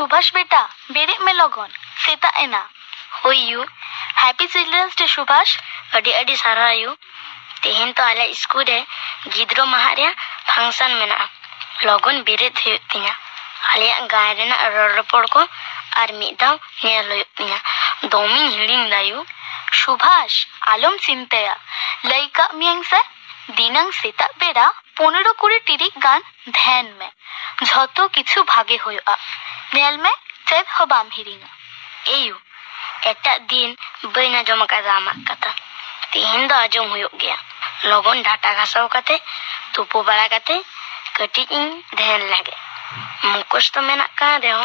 सुभाष बेटा बेरे में लगन सेता एना होय यू हैप्पी चिल्ड्रंस डे सुभाष अडी अडी सारा यू तेहेन तो आले स्कूल रे गिद्रो माहा रे फंक्शन मेना लगन बेरे थे तिया आले गाय रे ना ररपड़ को आर मिदाव नेल होय तिया दोमी हिडिंग दायू सुभाष आलम चिंतया लइका मियंग से दिनांग सेता बेरा 15-20 टिरिक गान ध्यान में झतो किछु भागे होया नेल में चेद हबाम हिरिंगा एयू एटा दिन बैना जमा का जामा कथा तेहेन दो आजम होयो गया लगन डाटा घासाव काते तुपो बड़ा काते कटी इन ध्यान लागे मुकोस तो मेना का देहो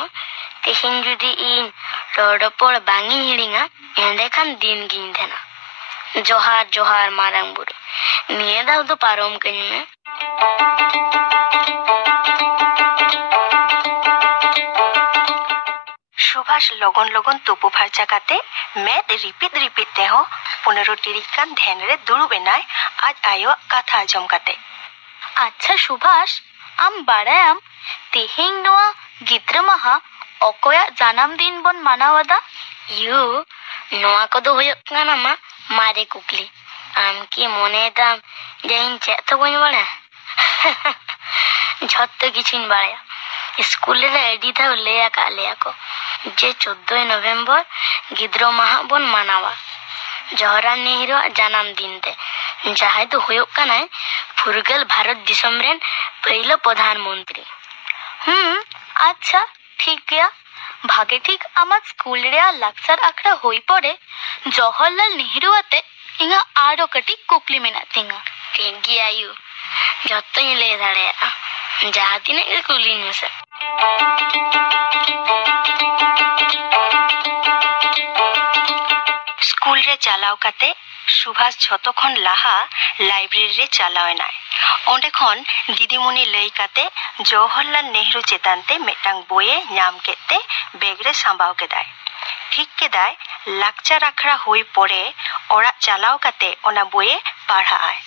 तेहेन जुदी इन रडपोल बांगी हिरिंगा एंडे खान दिन गिन देना जोहार जोहार मारांग बुरु निये दाव तो पारोम कहीं में सुभाष लगन लगन तुपु फार्चा काते मेद रिपीट रिपीट ते हो 15 टिरिक कान ध्यान रे दुरु बेनाय आज आयो कथा आजम काते अच्छा सुभाष आम बाड़ायाम तेहेन नोआ गिद्र माहा अकोया जन्म दिन बन मानावदा यू नोआ को दो होयो काना मा मारे कुकली आम की मोने दाम जैन चे तो बन बड़ा झत्तो किछुन बाड़या स्कूल रे एडी था लेया का लेया को जे 14 नवंबर गिद्रो माहा बन मानावा जवाहरलाल नेहरू जन्म दिन ते जहां तो होयो काना फुरगल भारत दिसम रेन पहला प्रधानमंत्री अच्छा ठीक गया भागे ठीक आमा स्कूल रे लाक्चर आखड़ा होई पड़े जवाहरलाल नेहरू आते इंगा आरो कटी कुकली मेना तिंगा ठीक गया यू जत्तो ही ले दाड़े जाती ने कुली में से स्कूल रे चालाव काते सुभाष झतो खन लाहा लाइब्रेरी रे चालाव नाय ओंडे खन दीदीमुनि लई काते जवाहरलाल नेहरू चेतानते मेटांग बोये नाम केते बेग रे सांबाव केदाय ठीक केदाय लाक्चर आखड़ा होई पड़े ओरा चालाव काते ओना बोये पढ़ा आय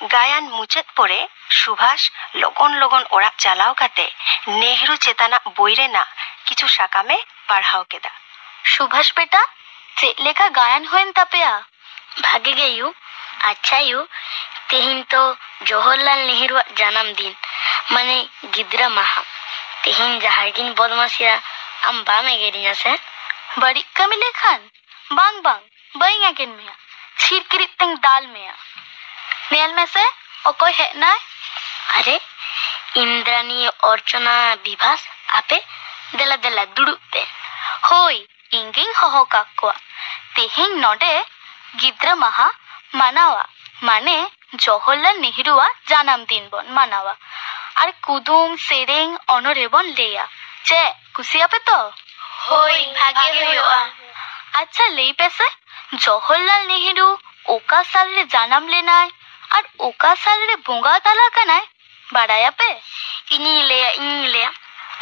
गायन मुचाद पड़े सुभाष लगन लगन ओरा चालाव काते नेहरू चेताना बोई रेना किछु साकामे पढ़ाव केदा सुभाष बेटा चेद लेखा गायन होएन तापेया भागे गे यू अच्छा यू तेहिन तो जवाहरलाल नेहरू जन्म दिन माने गिद्रा माहा तेहिन जहागिन बदमाशिया आम बामे गेरिया से बड़ी कमी लेखान बांग बांग बइंगा केन में छिरकिरी तंग दाल में नेल में से ओकोय है ना अरे इंद्रानी अर्चना विभास आपे देला देला दुडु पे होय इंगिंग हो काकवा तेहिन नोडे गिद्रा माहा मानावा माने जवाहरलाल नेहरूआ जन्म दिन बन मानावा और कुदुम सेरेंग अनरेबन लेया चे कुसिया पे तो होय भागे होयोआ अच्छा लेई पेसे जवाहरलाल नेहरू ओका साल रे जन्म लेनाय और ओका साल रे बोंगा ताला कनाय बाड़ाया पे इनी लेया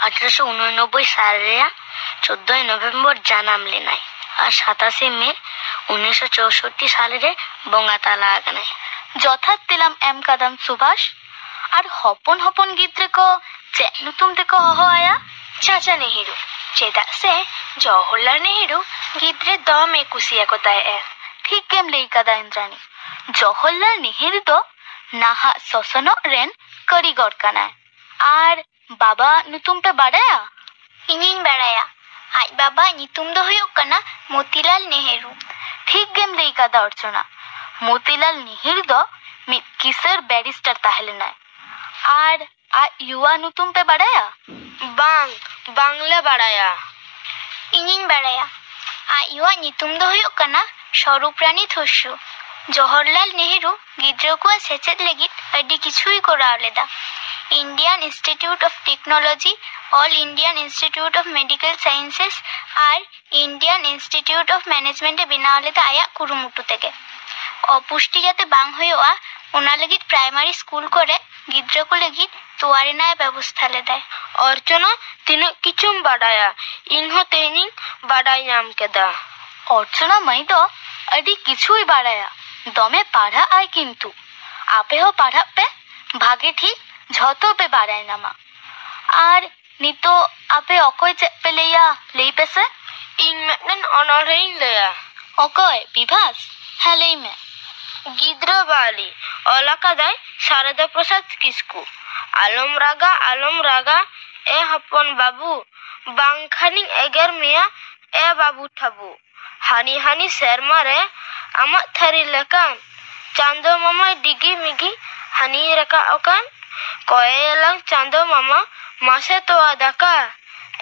1889 साल रे 14 नवंबर जन्म लेनाय और 27 मई 1964 साल रे बोंगा ताला कनाय যথাৎ দিলাম এম কাদাম সুভাষ আর হপন হপন গিদ্রে কো চেক নুতুম তে কো হয়া चाचा नेहरू चेदा से जवाहरलाल नेहरू गिद्रे दमे कुसिया को ताय ठीक केम लेई कादा इंद्रानी जवाहरलाल नेहरू तो नाहा ससनो रेन कारीगर काना और बाबा नुतुम पे बाड़ाया इनिन बाड़ाया आज बाबा नितुम दो हुयो कना मोतीलाल नेहरू ठीक गेम लेई कादा अर्चना मोतीलाल नेहरू दो मित किसर बैरिस्टर ताहलेना और आ युवा नुतुम पे बाड़ाया बांग बांग्ला बाड़ाया इनिन बाड़ाया आ युवा नितुम दो हुयो कना स्वरूपरानी थोसु जवाहरलाल नेहरू गिद्रो को सेचेद लगित अड्डी किछुई कोराव लेदा Indian Institute of Technology All Indian Institute of Medical Sciences और इंडियन इंस्टीट्यूट ऑफ मैनेजमेंट बनाव लेदा आया कुरुमुटु तेगे अपुष्टि जाते बांग होयोआ उना लगित प्राइमरी स्कूल करे गिद्रो को लगित तोवारे ना व्यवस्था लेदाय अर्चना तिनो किचुम बाड़ाया इनहो तेनिंग बाड़ाई नाम केदा अर्चना मई दो अडी किछुई बाड़ाया दमे पाढ़ा आय किंतु ᱟᱯᱮ ᱦᱚᱸ ᱯᱟᱲᱦᱟᱜ ᱯᱮ ᱵᱷᱟᱜᱮ ᱴᱷᱤᱠ ᱡᱷᱚᱛᱚ ᱯᱮ ᱵᱟᱲᱟᱭ ᱧᱟᱢᱟ। ᱟᱨ ᱱᱤᱛᱚᱜ ᱟᱯᱮ ᱚᱠᱚᱭ ᱪᱮᱫ ᱯᱮ ᱞᱟᱹᱭᱟ ᱞᱟᱹᱭ ᱯᱮᱥᱮ। ᱤᱧ ᱢᱤᱫᱴᱮᱱ ᱚᱱᱚᱬᱦᱮᱧ ᱞᱟᱹᱭᱟ। ᱚᱠᱚᱭ ᱵᱤᱵᱷᱟᱥ? ᱦᱮᱸ ᱞᱟᱹᱭ ᱢᱮ। ᱜᱤᱫᱽᱨᱟᱹ ᱵᱟᱣᱞᱤ ᱚᱞ ᱟᱠᱟᱫᱟᱭ ᱥᱟᱨᱚᱫᱟ ᱯᱨᱚᱥᱟᱫ ᱠᱤᱥᱠᱩ। ᱟᱞᱚᱢ ᱨᱟᱜᱟ এ হপন বাবু বাংখানিং এগের মেয়া এ বাবু ঠাবু হানি হানি সেরমারে আমার থারি লেকান চাঁদো মামাই ডিগি মিগি হানি রাকা ওকান কয়ে এলাং চাঁদো মামা মাসে তোয়া দাকা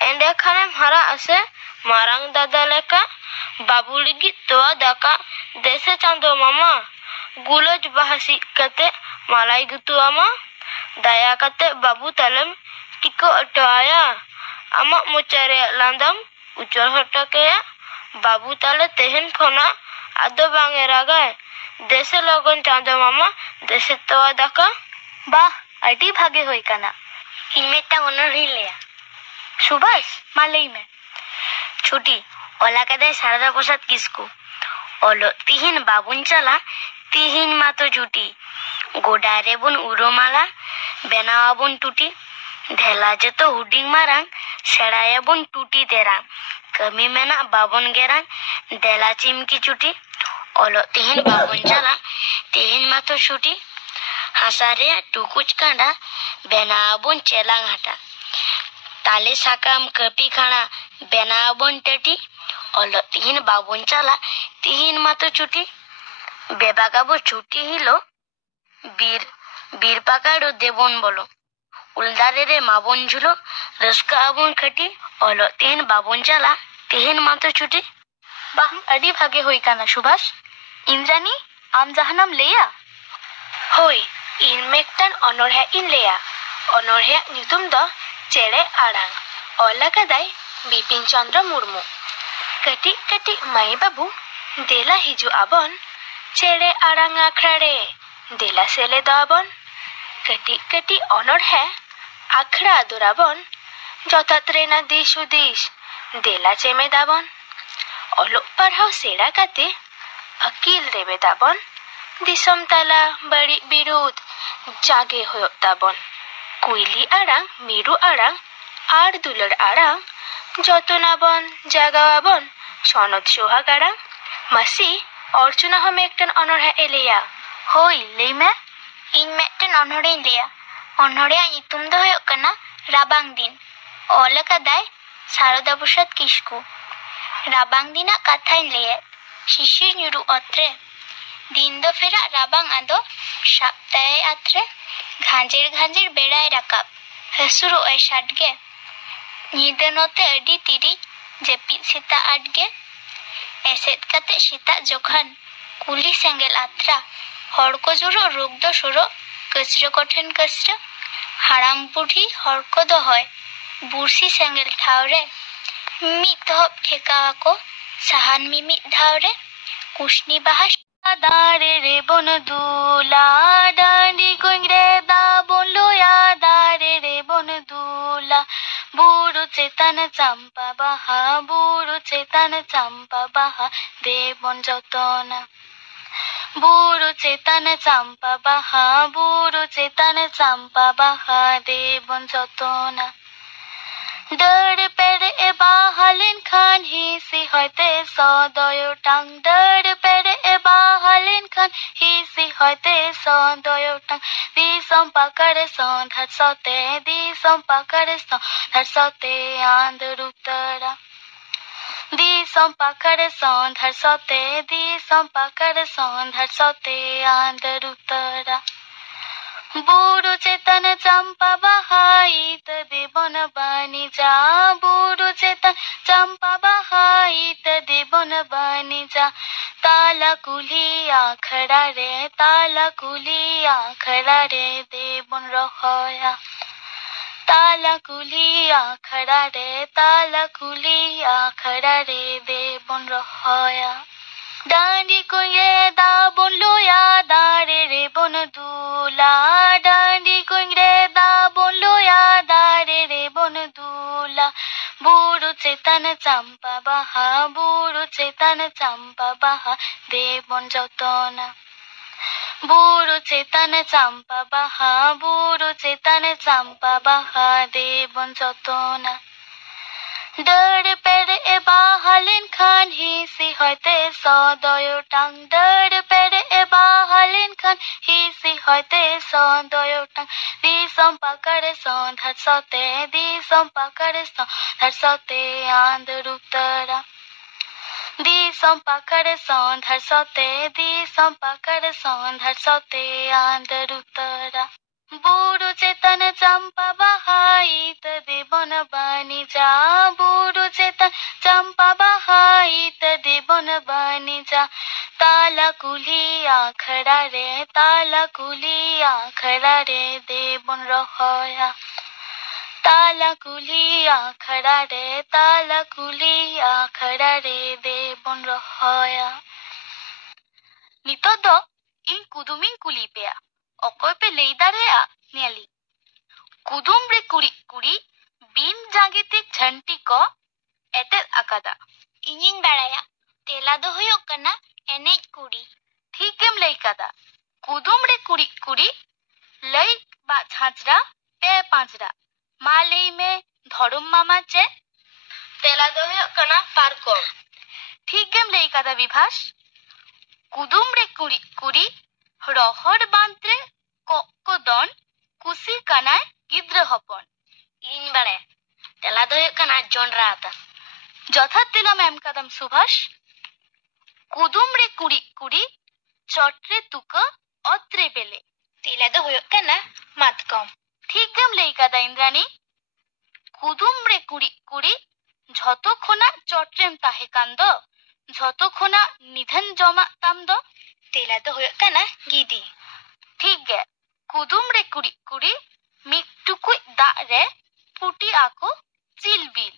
এন্ডে খানেম হারা আছে মারাং দাদা লেকা বাবু লিগি তোয়া দাকা দেশে চাঁদো মামা গুলজ বাহাসি কাতে মালাই গুতু আমা দায়া কাতে বাবু তালেম টিকো অটোয়া আমাক মোচারে লান্দাম উচর হটকেয়া বাবু তালে তেহেন খনা আদো বাঙে রাগায় দেশে লগন চাঁদো মামা দেশে তোয়া দাকা। বাহ আᱹᱰᱤ ᱵᱷᱟᱜᱮ ᱦᱩᱭ ᱠᱟᱱᱟ। ᱤᱧ ᱢᱤᱫᱴᱟᱝ ᱚᱱᱚᱬᱦᱮᱧ ᱞᱟᱹᱭᱟ। সুভাষ মা ᱞᱟᱹᱭ ᱢᱮ। ছুটি ᱚᱞ ᱟᱠᱟᱫᱟᱭ ᱥᱟᱨᱚᱫᱟ ᱯᱨᱚᱥᱟᱫ ᱠᱤᱥᱠᱩ। ᱚᱞᱚᱜ ᱛᱤᱦᱤᱧ ᱵᱟᱵᱚᱱ ᱪᱟᱞᱟᱜ ᱛᱤᱦᱤᱧ ᱢᱟᱛᱚ ᱪᱷᱩᱴᱤ ᱜᱚᱰᱟ ᱨᱮᱵᱚᱱ ᱩᱨᱩᱢᱟᱞᱟ ᱵᱮᱱᱟᱣᱟᱵᱚᱱ ᱴᱩᱴᱤ ঢেলা যেত হুডিং মারাং সেড়ায়াবন টুটি তেরাং কামি মেনা বাবন গেরাং দেলা চিমকি চুটি অলো তিহিন বাবন চালা তিহিন মাতো ছুটি হাসারে টুকুচ কাঁডা বেনাবন চেলাং হাটা তালে সাকাম কপি খানা বেনাবন টেটি অলো তিহিন বাবন চালা তিহিন মাতো ছুটি বেবাগাবো ছুটি হিলো বীর বীর পাকাড়ো দেবন বলো উলদারে রে মাবন ঝুলো রস্কা আবন খাটি অলো তিহিন বাবন চালা তিহিন মাতো ছুটি। বাহ ᱟᱹᱰᱤ ᱵᱷᱟᱜᱮ ᱦᱩᱭ ᱠᱟᱱᱟ ᱥᱩᱵᱷᱟᱥ। ᱤন্দ্রাণী ᱟᱢ ᱡᱟᱦᱟᱱᱟᱢ ᱞᱟᱹᱭᱟ? ᱦᱳᱭ ᱤᱧ ᱢᱤᱫᱴᱟᱝ ᱚᱱᱚᱬᱦᱮ ᱤᱧ ᱞᱟᱹᱭᱟ। ᱚᱱᱚᱬᱦᱮᱭᱟᱜ ᱧᱩᱛᱩᱢ ᱫᱚ ᱪᱮᱬᱮ ᱟᱲᱟᱝ। ᱚᱞ ᱟᱠᱟᱫᱟᱭ ᱵᱤᱯᱤᱱ ᱪᱚᱱᱫᱨᱚ ᱢᱩᱨᱢᱩ। ᱠᱟᱹᱴᱤᱡ ᱠᱟᱹᱴᱤᱡ ᱢᱟᱹᱭ ᱵᱟᱹᱵᱩ ᱫᱮᱞᱟ ᱦᱤᱡᱩᱜ ᱟᱵᱚᱱ ᱪᱮᱬᱮ ᱟᱲᱟᱝ ᱟᱠᱷᱲᱟ ᱨᱮ ᱫᱮᱞᱟ ᱥᱮᱞᱮᱫᱚᱜ ᱟᱵᱚᱱ ᱠᱟᱹᱴᱤᱡ ᱠᱟᱹᱴᱤᱡ ᱚᱱᱚᱬᱦᱮ ᱟᱠᱷᱲᱟ ᱟᱫᱚᱨᱟᱵᱚᱱ ᱡᱚᱛᱷᱟᱛ ᱨᱮᱱᱟᱜ ᱫᱤᱥ ᱦᱩᱫᱤᱥ ᱫᱮᱞᱟ ᱪᱮᱢᱮᱫᱟᱵᱚᱱ ᱚᱞᱚᱜ ᱯᱟᱲᱦᱟᱣ ᱥᱮᱬᱟ ᱠᱟᱛᱮ ᱟᱹᱠᱤᱞ ᱨᱮᱵᱮᱫᱟᱵᱚᱱ ᱫᱤᱥᱚᱢ ᱛᱟᱞᱟ ᱵᱟᱹᱲᱤᱡ ᱵᱤᱨᱩᱫ ᱡᱟᱜᱮ ᱦᱩᱭᱩᱜ ᱛᱟᱵᱚᱱ ᱠᱩᱭᱞᱤ ᱟᱲᱟᱝ ᱢᱤᱨᱩ ᱟᱲᱟᱝ ᱟᱨ ᱫᱩᱞᱟᱹᱲ ᱟᱲᱟᱝ যতনাবন জাগাওয়াবন সনদ সোহাগ আড়াং মাসি অর্চনা হম একটান অনড়হা এলেয়া। ᱦᱳᱭ ᱞᱟᱹᱭ ᱢᱮ। ᱤᱧ ᱢᱤᱫᱴᱮᱱ ᱚᱱᱚᱬᱦᱮᱧ ᱞᱟᱹᱭᱟ। ᱚᱱᱚᱬᱦᱮᱭᱟᱜ ᱧᱩᱛᱩᱢ ᱫᱚ ᱦᱩᱭᱩᱜ ᱠᱟᱱᱟ ᱨᱟᱵᱟᱝ ᱫᱤᱱ। ᱚᱞ ᱟᱠᱟᱫᱟᱭ ᱥᱟᱨᱚᱫᱟ ᱯᱨᱚᱥᱟᱫ ᱠᱤᱥᱠᱩ। ᱨᱟᱵᱟᱝ ᱫᱤᱱᱟᱜ ᱠᱟᱛᱷᱟᱧ ᱞᱟᱹᱭᱮᱫ ᱥᱤᱥᱤᱨ ᱧᱩᱨᱩ ᱚᱛᱨᱮ ᱫᱤᱱ ᱫᱚ ᱯᱷᱮᱨᱟᱜ ᱨᱟᱵᱟᱝ ᱟᱫᱚ ᱥᱟᱵ ᱛᱟᱭᱟᱭ ᱟᱛᱨᱮ ᱜᱷᱟᱸᱡᱮᱨ ᱜᱷᱟᱸᱡᱮᱨ ᱵᱮᱲᱟᱭ ᱨᱟᱠᱟᱵ ᱦᱟᱹᱥᱩᱨᱚᱜᱼᱟᱭ ᱥᱟᱰᱜᱮ ᱧᱤᱫᱟᱹ ᱱᱚᱛᱮ ᱟᱹᱰᱤ ᱛᱤᱨᱤᱡ ᱡᱟᱹᱯᱤᱫ ᱥᱮᱛᱟᱜ ᱟᱴᱜᱮ ᱮᱥᱮᱫ ᱠᱟᱛᱮ ᱥᱮᱛᱟᱜ ᱡᱚᱠᱷᱟᱱ ᱠᱩᱞᱦᱤ ᱥᱮᱸᱜᱮᱞ ᱟᱛᱨᱟ ᱦᱚᱲ ᱠᱚ ᱡᱩᱨᱩᱜ ᱨᱩᱯ ᱫᱚ ᱥᱩᱨᱩᱜ ᱠᱟᱹᱪᱨᱟᱹ ᱠᱚᱴᱷᱮᱱ ᱠᱟᱹᱪᱨᱟᱹ ᱦᱟᱲᱟᱢ ᱵᱩᱰᱷᱤ ᱦᱚᱲ ᱠᱚ ᱫᱚᱦᱚᱭ ᱵᱩᱨᱥᱤ ᱥᱮᱸᱜᱮᱞ ᱴᱷᱟᱶ ᱨᱮ ᱢᱤᱫ ᱛᱚᱦᱚᱵ ᱴᱷᱮᱠᱟᱣ ᱟᱠᱚ ᱥᱟᱦᱟᱱ ᱢᱤᱢᱤᱫ ᱫᱷᱟᱣ ᱨᱮ ᱠᱩᱥᱱᱤ ᱵᱟᱦᱟ দাঁড়ে রে বন দুলা ডান্ডি কুঁড়ে দা বন লোয়া দাঁড়ে রে বন দুলা বুড়ো চেতন চম্পা বাহা বুড়ো চেতন চম্পা বাহা দেবন যতনা বুড়ো চেতন চম্পা বাহা বুড়ো চেতন চম্পা বাহা দেবন যতনা দড় পেড়ে এ বাহালেন খান হিসি হইতে সদয় টাং দড় পেড়ে এ বাহালেন খান হিসি হইতে সদয় টাং দিসম পাকড়ে সন্ধার সতে দিসম পাকড়ে সন্ধার সতে আন্ধ্র উত্তরা দিসম পাকড়ে সন্ধার সতে দিসম পাকড়ে সন্ধার সতে আন্ধ্র উত্তরা বুড়ো চেতন চম্পা বাহাইত দেবন বানি যা বুড়ো চেতন চম্পা বাহাইত দেবন বানি যা তালা কুলি আখড়া রে তালা কুলি আখড়া রে দেবন রহয়া তালা কুলি আখড়া রে তালা কুলি আখড়া রে দেবন রহয়া ডান্ডি কুঁড়ে দা বন লোয়া দাঁড়ে রে বন দুলা ডান্ডি কুঁড়ে দা বন লোয়া দাঁড়ে রে বন দুলা বুড়ো চেতন চম্পা বাহা বুড়ো চেতন চম্পা বাহা দেবন যতনা বুড়ো চেতন চাম্পা বাহা, বুড়ো চেতন চাম্পা বাহা, দেবন যতনা ডর পেড়ে এ বাহালিন খান হিসি হইতে সদয় টাং, ডর পেড়ে এ বাহালিন খান হিসি হইতে সদয় টাং, দিসম পাকড়ে সন্ধার সতে, দিসম পাকড়ে সন্ধার সতে আন্ধ্র উত্তরা, দিসম পাকড়ে সন্ধার সতে, দিসম পাকড়ে সন্ধার সতে আন্ধ্র উত্তরা। বুড়ো চেতন চাম্পা বাহাইত দেবন বানি যা, বুড়ো চেতন চাম্পা বাহাইত দেবন বানি যা, তালা কুলি আখড়া রে, তালা কুলি আখড়া রে দেবন রহয়া, তালা কুলি আখড়া রে, তালা কুলি আখড়া রে দেবন রহয়া। ᱱᱤᱛᱚᱜ ᱫᱚ ᱤᱧ ᱠᱩᱫᱩᱢᱤᱧ ᱠᱩᱞᱤ ᱯᱮᱭᱟ, ᱚᱠᱚᱭ ᱯᱮ ᱞᱟᱹᱭ ᱫᱟᱲᱮᱭᱟᱜᱼᱟ? ᱧᱮᱞᱤᱧ᱾ ᱠᱩᱫᱩᱢ ᱨᱮ ᱠᱩᱲᱤᱫ ᱠᱩᱲᱤᱫ ᱵᱤᱱ ᱡᱟᱸᱜᱮ ᱛᱮ ᱡᱷᱟᱹᱱᱴᱤ ᱠᱚ ᱮᱴᱮᱫ ᱟᱠᱟᱫᱟ? ᱤᱧᱤᱧ ᱵᱟᱲᱟᱭᱟ, ᱛᱮᱞᱟ ᱫᱚ ᱦᱩᱭᱩᱜ ᱠᱟᱱᱟ ᱮᱱᱮᱡ ᱠᱩᱲᱤ। ᱴᱷᱤᱠᱮᱢ ᱞᱟᱹᱭ ᱠᱟᱫᱟ। ᱠᱩᱫᱩᱢ ᱨᱮ ᱠᱩᱲᱤᱫ ᱠᱩᱲᱤᱫ ᱞᱟᱹᱭ ᱵᱟ ᱪᱷᱟᱸᱪᱲᱟ ᱯᱮ ᱯᱟᱸᱪᱲᱟ, ᱢᱟ ᱞᱟᱹᱭ ᱢᱮ ᱫᱷᱚᱨᱚᱢ ᱢᱟᱢᱟ ᱪᱮᱫ? ᱛᱮᱞᱟ ᱫᱚ ᱦᱩᱭᱩᱜ ᱠᱟᱱᱟ ᱯᱟᱨᱠᱚᱢ। ᱴᱷᱤᱠᱮᱢ ᱞᱟᱹᱭ ᱠᱟᱫᱟ ᱵᱤᱵᱷᱟᱥ। ᱠᱩᱫᱩᱢ ᱨᱮ ᱠᱩᱲᱤᱫ ᱠᱩᱲᱤᱫ ᱨᱚᱦᱚᱲ ᱵᱟᱸᱫᱽ ᱨᱮ ᱠᱚᱸᱜ ᱠᱚ ᱫᱚᱱ, ᱠᱩᱥᱤ ᱠᱟᱱᱟᱭ ᱜᱤᱫᱽᱨᱟᱹ ᱦᱚᱯᱚᱱ। ᱤᱧ ᱵᱟᱲᱟᱭᱟ, ᱛᱮᱞᱟ ᱫᱚ ᱦᱩᱭᱩᱜ ᱠᱟᱱᱟ ᱡᱚᱱᱰᱨᱟ ᱟᱛᱟ। যথাৎ তেলাম এম কাদাম সুভাষ। কুদুম রে কুড়ি কুড়ি চটরে তুকা অত্রে বেলে, ᱛᱮᱞᱟ ᱫᱚ ᱦᱩᱭᱩᱜ ᱠᱟᱱᱟ ᱢᱟᱛᱠᱚᱢ। ᱴᱷᱤᱠ ᱜᱮᱢ ᱞᱟᱹᱭ ᱠᱟᱫᱟ ᱤন্দ্রাণী। কুদুম রে কুড়ি কুড়ি ঝতো ᱠᱷᱚᱱᱟᱜ চটরেᱢ ᱛᱟᱦᱮᱸ ᱠᱟᱱ ᱫᱚ, ঝতো ᱠᱷᱚᱱᱟᱜ নিধন ᱡᱚᱢᱟᱜ ᱛᱟᱢ ᱫᱚ? ᱛᱮᱞᱟ ᱫᱚ ᱦᱩᱭᱩᱜ ᱠᱟᱱᱟ ᱜᱤᱫᱤ। ᱴᱷᱤᱠ ᱜᱮ। কুদুম রে কুড়ি কুড়ি ᱢᱤᱫ ᱴᱩᱠᱩᱡ ᱫᱟᱜ ᱨᱮ ᱯᱩᱴᱤ ᱟᱠᱚ চিলবিল।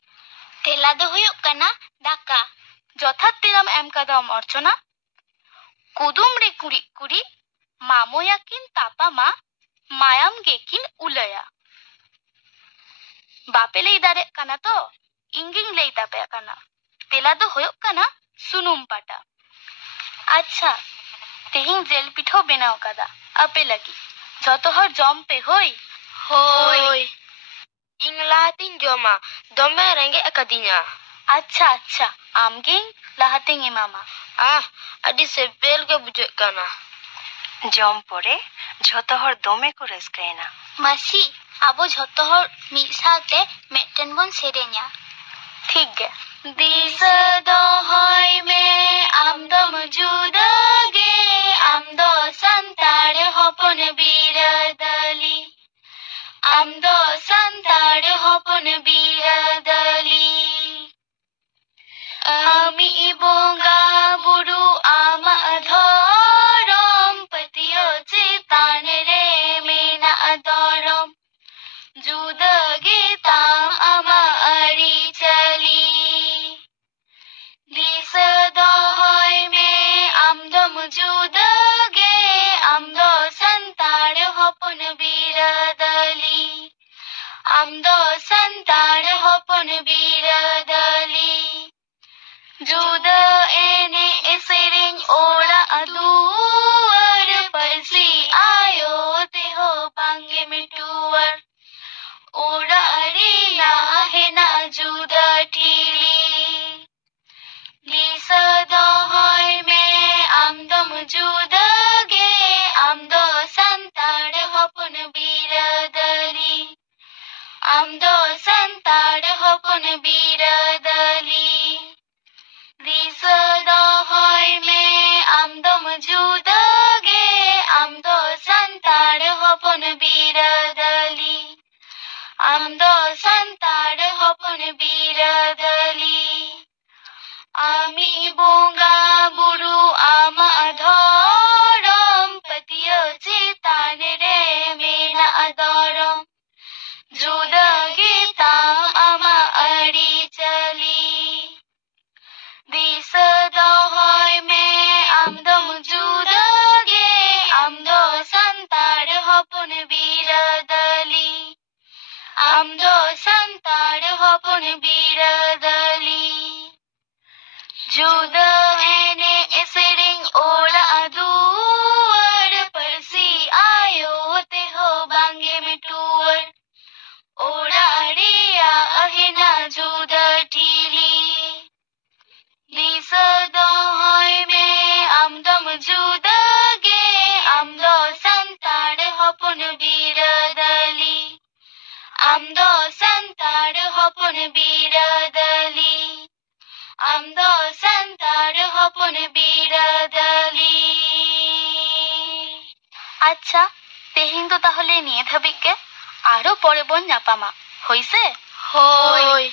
ᱛᱮᱞᱟ ᱫᱚ ᱦᱩᱭᱩᱜ ᱠᱟᱱᱟ ᱫᱟᱠᱟ। যথাৎ তেলাম এম কাদাম অর্চনা। কুদুম রে কুড়ি কুড়ি মাময়া কিন তাপামা মায়াম গেকিন উলয়া। ᱵᱟᱯᱮ ᱞᱟᱹᱭ ᱫᱟᱲᱮᱜ ᱠᱟᱱᱟ ᱛᱚ? ᱤᱧᱜᱤᱧ ᱞᱟᱹᱭ ᱛᱟᱯᱮ ᱠᱟᱱᱟ। ᱛᱮᱞᱟ ᱫᱚ ᱦᱩᱭᱩᱜ ᱠᱟᱱᱟ ᱥᱩᱱᱩᱢ ᱯᱟᱴᱟ। ᱟᱪᱪᱷᱟ, ᱛᱮᱦᱮᱧ ᱡᱮᱞ ᱯᱤᱴᱷᱟᱹ ᱵᱮᱱᱟᱣ ᱠᱟᱫᱟ ᱟᱯᱮ ᱞᱟᱹᱜᱤᱫ। ᱡᱚᱛᱚ ᱦᱚᱲ ᱡᱚᱢ ᱯᱮ ᱦᱳᱭ। ᱦᱳᱭ। ᱤᱧ ᱞᱟᱦᱟᱛᱤᱧ ᱡᱚᱢᱟ, ᱫᱚᱢᱮ ᱨᱮᱸᱜᱮᱡ ᱟᱠᱟᱫᱤᱧᱟ। ᱟᱪᱪᱷᱟ ᱟᱪᱪᱷᱟ, ᱟᱢᱜᱤᱧ ᱞᱟᱦᱟᱛᱤᱧ ᱮᱢᱟᱢᱟ। ᱟᱹᱰᱤ ᱥᱤᱵᱤᱞ ᱜᱮ ᱵᱩᱡᱷᱟᱹᱜ ᱠᱟᱱᱟ। ᱡᱚᱢ ᱯᱚᱨᱮ ᱡᱷᱚᱛᱚ ᱦᱚᱲ ᱫᱚᱢᱮ ᱠᱚ ᱨᱟᱹᱥᱠᱟᱹᱭᱮᱱᱟ। ᱢᱟᱥᱤ, ᱟᱵᱚ ᱡᱷᱚᱛᱚ ᱦᱚᱲ ᱢᱤᱫ ᱥᱟᱶᱛᱮ ᱢᱤᱫᱴᱮᱱ ᱵᱚᱱ ᱥᱮᱨᱮᱧᱟ। ᱴᱷᱤᱠ ᱜᱮ। ᱫᱤᱥᱟᱹ ᱫᱚᱦᱚᱭ ᱢᱮ ᱟᱢ ᱫᱚᱢ ᱡᱩᱫᱟᱹ ᱜᱮ, ᱟᱢ ᱫᱚ ᱥᱟᱱᱛᱟᱲ ᱦᱚᱯᱚᱱ ᱵᱤᱨᱟᱹᱫᱟᱹᱞᱤ, ᱟᱢ ᱫᱚ ᱥᱟᱱᱛᱟᱲ ᱦᱚᱯᱚᱱ ᱵᱤᱨᱟᱹᱫᱟᱹᱞᱤ। ᱟᱢᱤᱡ ᱵᱚᱸᱜᱟ ᱵᱩᱨᱩ ᱟᱢᱟᱜ ᱫᱷᱚᱨᱚᱢ, ᱯᱟᱹᱛᱭᱟᱹᱣ ᱪᱮᱛᱟᱱ ᱨᱮ ᱢᱮᱱᱟᱜ ᱫᱷᱚᱨᱚᱢ, ᱡᱩᱫᱟᱹ ᱜᱮᱛᱟᱢ ᱟᱢᱟᱜ ᱟᱹᱨᱤᱪᱟᱹᱞᱤ। ᱫᱤᱥᱟᱹ ᱫᱚᱦᱚᱭ ᱢᱮ ᱟᱢ ᱫᱚᱢ ᱡᱩᱫᱟᱹ ᱜᱮ, ᱟᱢ ᱫᱚ ᱥᱟᱱᱛᱟᱲ ᱦᱚᱯᱚᱱ ᱵᱤᱨᱟᱹᱫᱟᱹᱞᱤ, ᱟᱢ ᱫᱚ ᱥᱟᱱᱛᱟᱲ ᱦᱚᱯᱚᱱ ᱵᱤᱨᱟᱹᱫᱟᱹᱞᱤ। ᱡᱩᱫᱟᱹ ᱮᱱᱮᱡ ᱥᱮᱨᱮᱧ ᱚᱲᱟᱜ ᱫᱩᱣᱟᱹᱨ, ᱯᱟᱹᱨᱥᱤ ᱟᱭᱳ ᱛᱮᱦᱚᱸ ᱵᱟᱝᱜᱮᱢ ᱴᱩᱣᱟᱹᱨ, ᱚᱲᱟᱜ ᱨᱮᱱᱟᱜ ᱦᱮᱱᱟᱜ ᱡᱩᱫᱟᱹ ᱴᱷᱤᱞᱤ। ᱫᱤᱥᱟᱹ ᱫᱚᱦᱚᱭ ᱢᱮ ᱟᱢ ᱫᱚᱢ ᱡᱩᱫᱟᱹ ᱜᱮ, ᱟᱢ ᱫᱚ ᱥᱟᱱᱛᱟᱲ ᱦᱚᱯᱚᱱ ᱵᱤᱨᱟᱹᱫᱟᱹᱞᱤ, ᱟᱢ ᱫᱚ ᱥᱟᱱᱛᱟᱲ ᱦᱚᱯᱚᱱ ᱵᱤᱨᱟᱹᱫᱟᱹᱞᱤ। ᱫᱤᱥᱟᱹ ᱫᱚᱦᱚᱭ ᱢᱮ ᱟᱢ ᱫᱚᱢ ᱡᱩᱫᱟᱹ ᱜᱮ, ᱟᱢ ᱫᱚ ᱥᱟᱱᱛᱟᱲ ᱦᱚᱯᱚᱱ ᱵᱤᱨᱟᱹᱫᱟᱹᱞᱤ, ᱟᱢ ᱫᱚ ᱥᱟᱱᱛᱟᱲ ᱦᱚᱯᱚᱱ ᱵᱤᱨᱟᱹᱫᱟᱹᱞᱤ। ᱟᱢᱤᱡ ᱵᱚᱸᱜᱟ ᱵᱩᱨᱩ ᱟᱢᱟᱜ ᱫᱷᱚᱨᱚᱢ, ᱯᱟᱹᱛᱭᱟᱹᱣ ᱪᱮᱛᱟᱱ ᱨᱮ ᱢᱮᱱᱟᱜ ᱫᱷᱚᱨᱚᱢ, ᱡᱩᱫᱟᱹ ᱜᱮᱛᱟᱢ ᱟᱢᱟᱜ ᱟᱹᱨᱤᱪᱟᱹᱞᱤ। ᱫᱤᱥᱟᱹ ᱫᱚᱦᱚᱭ ᱢᱮ ᱟᱢ ᱫᱚᱢ ᱡᱩᱫᱟᱹ ᱜᱮ, ᱟᱢ ᱫᱚ ᱥᱟᱱᱛᱟᱲ ᱦᱚᱯᱚᱱ ᱵᱤᱨᱟᱹᱫᱟᱹᱞᱤ, ᱟᱢ ᱫᱚ ᱥᱟᱱᱛᱟᱲ ᱦᱚᱯᱚᱱ ᱵᱤᱨᱟᱹᱫᱟᱹᱞᱤ। ᱡᱩᱫᱟᱹ ᱮᱱᱮᱡ ᱥᱮᱨᱮᱧ ᱚᱲᱟᱜ ᱫᱩᱣᱟᱹᱨ, hopon biradali. Amdo santar hopon biradali. Amdo santar hopon biradali. আচ্ছা, তেহিন তো তাহলে নিয়ে ধাবিকে আরো পরে বোন নাপামা হইছে? Hoi.